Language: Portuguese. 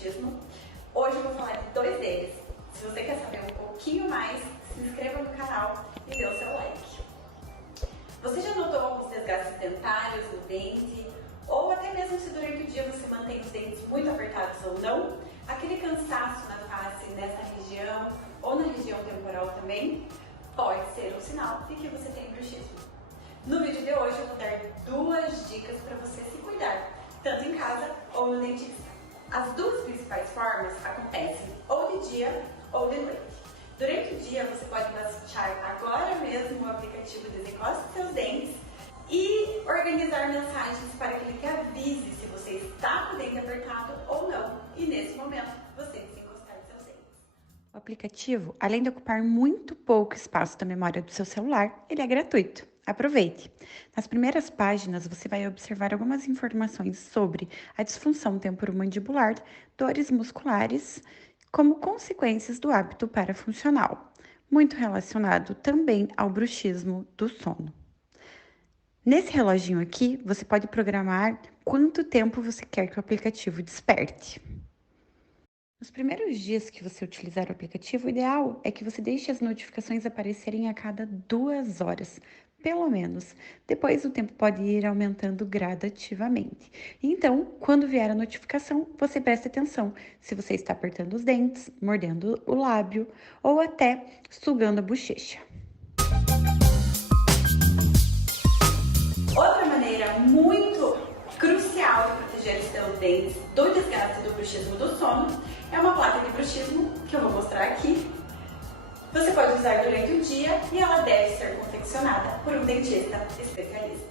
bruxismo. Hoje eu vou falar de 2 deles. Se você quer saber um pouquinho mais, se inscreva no canal e dê o seu like. Você já notou alguns desgastes dentários no dente? Ou até mesmo se durante o dia você mantém os dentes muito apertados ou não? Aquele cansaço na face, nessa região ou na região temporal também? Pode ser um sinal de que você tem bruxismo. No vídeo de hoje eu vou dar 2 dicas para você se cuidar, tanto em casa ou no dentista. As 2 principais formas acontecem ou de dia ou de noite. Durante o dia você pode baixar agora mesmo o aplicativo Desencoste Seus Dentes e organizar mensagens para que ele te avise se você está com o dente apertado ou não. E nesse momento você desencostar seus dentes. O aplicativo, além de ocupar muito pouco espaço da memória do seu celular, ele é gratuito. Aproveite! Nas primeiras páginas, você vai observar algumas informações sobre a disfunção temporomandibular, dores musculares, como consequências do hábito parafuncional, muito relacionado também ao bruxismo do sono. Nesse reloginho aqui, você pode programar quanto tempo você quer que o aplicativo desperte. Nos primeiros dias que você utilizar o aplicativo, o ideal é que você deixe as notificações aparecerem a cada 2 horas, pelo menos. Depois o tempo pode ir aumentando gradativamente. Então, quando vier a notificação, você preste atenção se você está apertando os dentes, mordendo o lábio ou até sugando a bochecha. Outra maneira muito crucial de proteger os seus dentes do desgaste do bruxismo do sono é uma placa de bruxismo, que eu vou mostrar aqui. Você pode usar durante o dia e ela deve ser confeccionada por um dentista especialista.